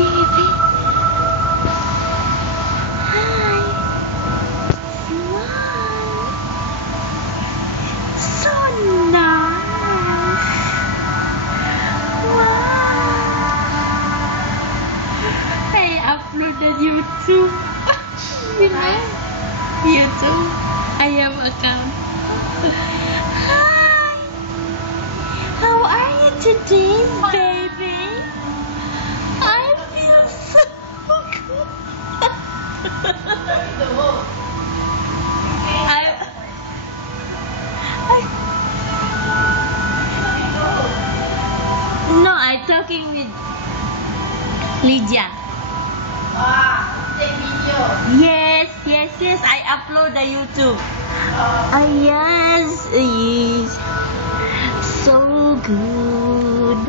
baby. Hi. Smile. So nice. Wow. I upload on YouTube. You know? YouTube. I have account. Hi. How are you today, baby? I feel so good. No, I'm talking with Lydia. Take video. Yes. I upload the YouTube. Yes. So good.